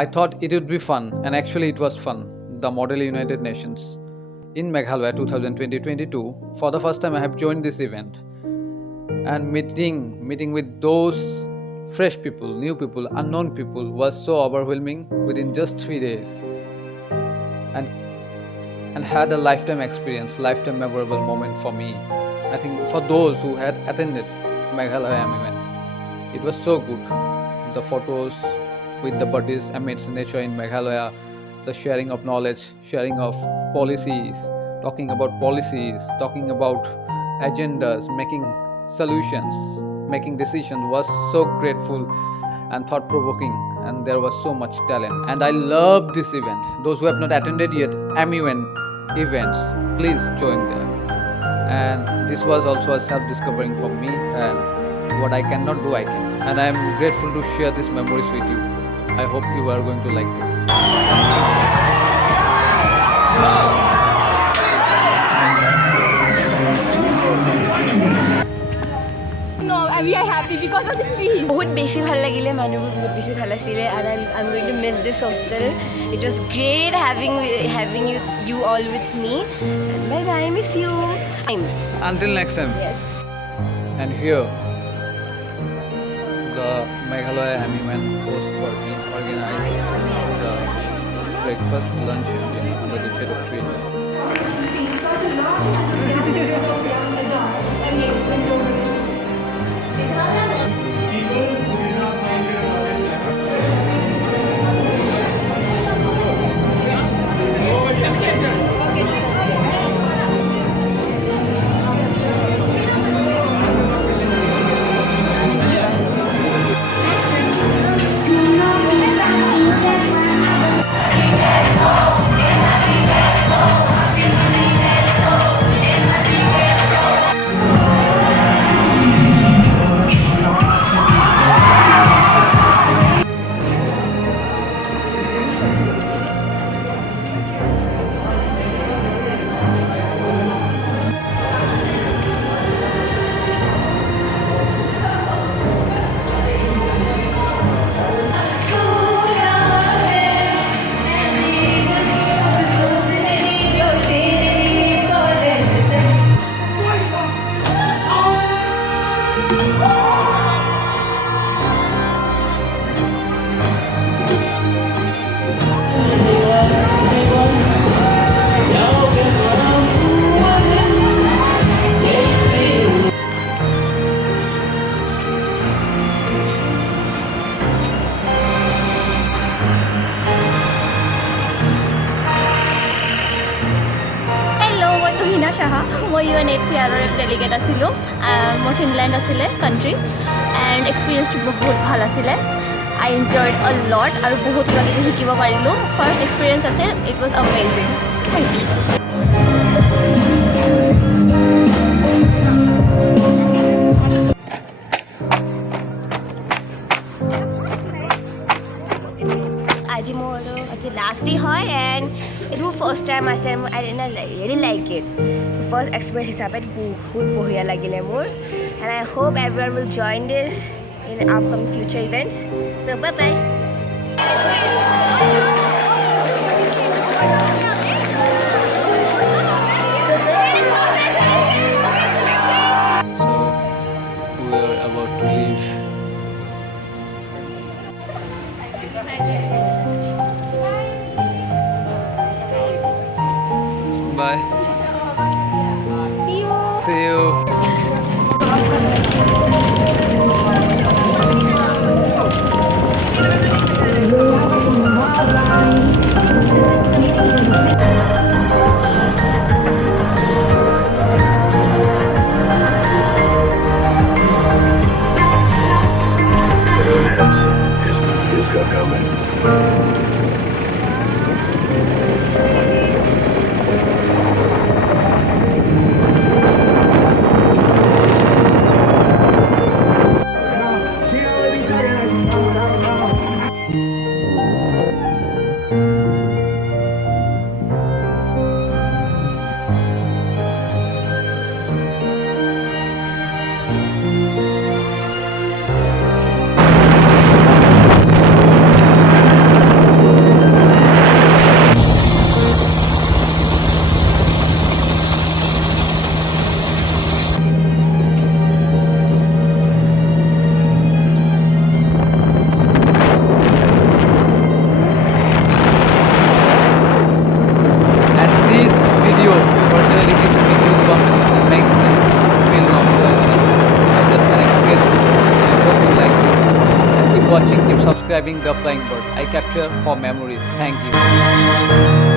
I thought it would be fun, and actually it was fun. The Model United Nations in Meghalaya 2022. For the first time, I have joined this event, and meeting with those fresh people, new people, unknown people was so overwhelming within just 3 days, and and had a lifetime experience, lifetime memorable moment for me. I think for those who had attended Meghalaya MMUN, it was so good. The photos with the buddies amidst nature in Meghalaya, the sharing of knowledge, sharing of policies, talking about agendas, making solutions, making decisions was so grateful and thought provoking, and there was so much talent. And I love this event. Those who have not attended yet MUN events, please join them. And this was also a self discovering for me, and what I cannot do, I can. And I am grateful to share these memories with you. I hope you are going to like this. No, we are happy because of the tree. বহুত বেশি ভাল লাগিলে মানুহবোৰ বহুত বেছি ভাল আছিলে and I'm going to miss this hostel. It was great having you all with me. Bye bye, I miss you. Until next time. Yes. And here, the Meghalaya MMUN host for me organized the breakfast, lunch, and dinner under the shade of trees. Such a large and enthusiastic group of young adults engaged in global issues. মই UNHCRৰ delegate আছিলোঁ। মই Finland আছিলে country, and এক্সপিৰিয়েঞ্চটো বহুত ভাল আছিলে। I enjoyed আ লট আৰু বহুত কিবা কিবি শিকিব পাৰিলোঁ। ফাৰ্ষ্ট এক্সপিৰিয়েঞ্চ আছিল, it was amazing. Thank you. আজি লাষ্ট ডে হয়, এণ্ড এইটো মোৰ ফাৰ্ষ্ট টাইম আছে। I really like it. First experience হিচাপে বহুত বঢ়িয়া লাগিলে মোৰ, and I hope everyone will join this in upcoming future events. So' bye bye. So we are about to leave. Bye. See you. He's got coming. She already talking like she describing the flying bird. I capture for memories. Thank you.